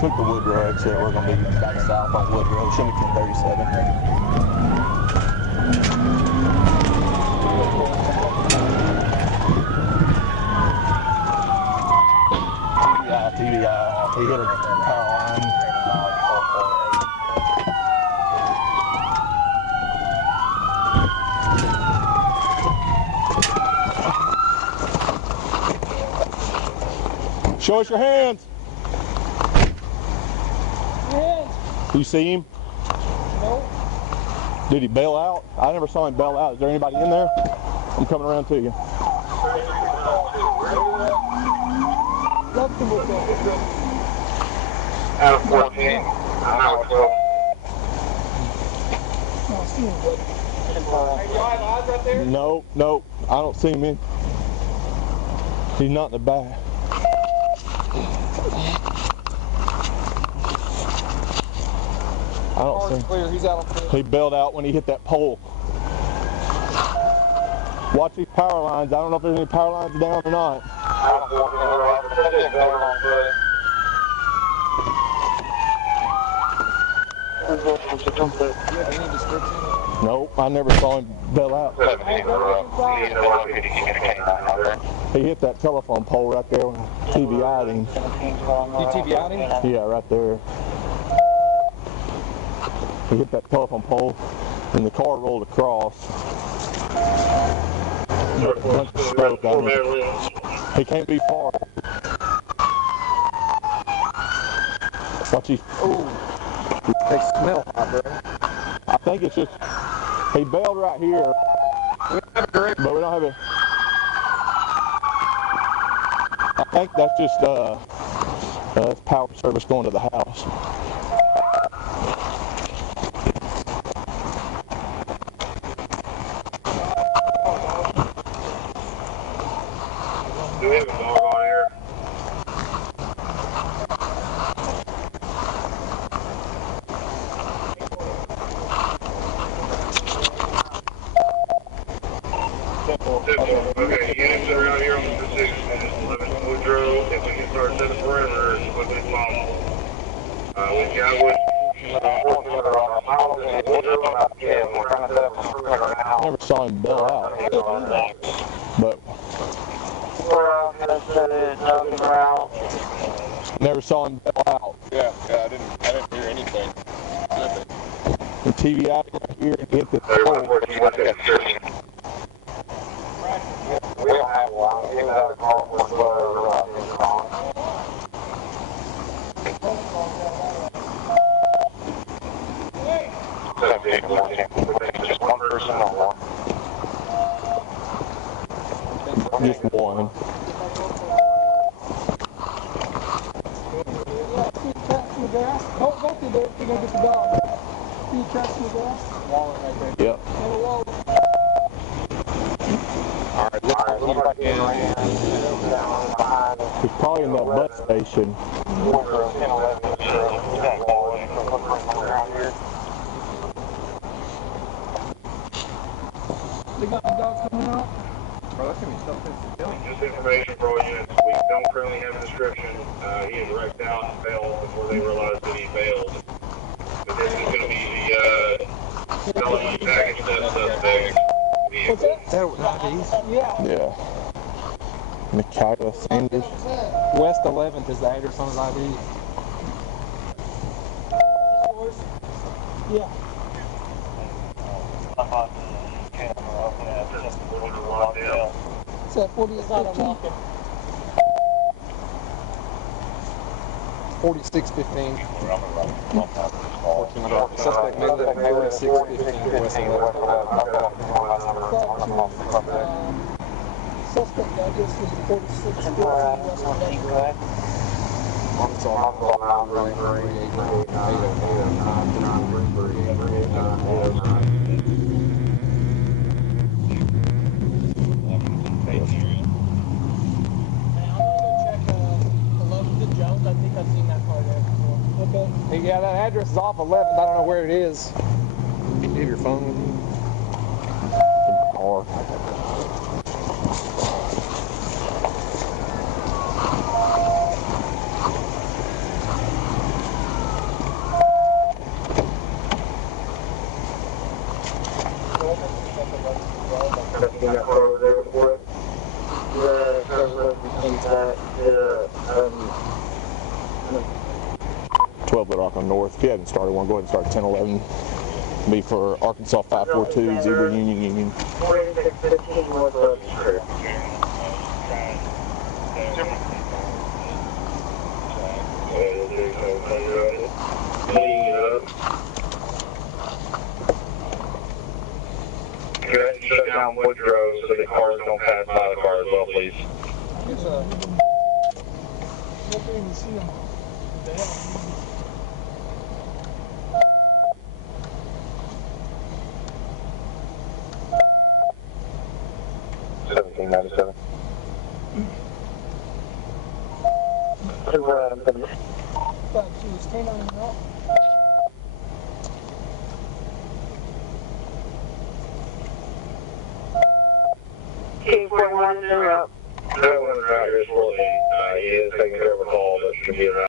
Took the Woodrow exit. We're going to be back south on Woodrow. Should be 1037. TBI. He hit a power line. Show us your hands. You see him? Nope. Did he bail out? I never saw him bail out. Is there anybody in there? I'm coming around to you. Out of 14. Out of 12. Nope, nope. I don't see him in. He's not in the back. I don't see him. He's out on clear. He bailed out when he hit that pole. Watch these power lines. I don't know if there's any power lines down or not. Nope, I never saw him bail out. He hit that telephone pole right there when I TBI'd him. You TBI'd him? Yeah, right there. He hit that telephone pole and the car rolled across. He can't be far. Watch he. Ooh. They smell hot, bro. I think it's just he bailed right here. But we don't have it. I think that's just that's power service going to the house. Do we have a dog on here? Okay, units that are out here on the precision is 11 Woodrow. If we can start setting perimeter as quickly as possible. We've got I never saw him bail out. But never saw him bail out. Yeah, I didn't hear anything. The TV out right here and hit the pole. We don't have one. He was out of call for just one person on one. Just one. Don't go through there. You're gonna get the dog. See tracks in the grass? Wallet right there. Yep. And a wallet. Alright, He's probably in that bus station. They got the dogs coming out? Bro, that's gonna be something. Just information for all units. We don't currently have a description. He is wrecked out and bailed before they realized that he bailed. But this is going to be the felony package test suspect vehicle. Yeah. Yeah. MYKELTI Sanders. West 11th is the address on his ID. Yeah. It's at 4615. 4615. Suspect may live at 4615 West 11th. Suspect address is 4615 West 11th. It's on Okay. Yeah, that address is off 11th. I don't know where it is. You have your phone with you? Or 12 at Arkham North. If you haven't started one, go ahead and start 1011. Be for Arkansas 542 Zebra Union. 4615 North Road Street. Go ahead and shut down Woodrow so the cars don't pass by the car as well, please. It's you can't even see them. What the hell? 1797. Back to his canine route. King 410. That one's out here shortly. He is taking care of a call, but should be around.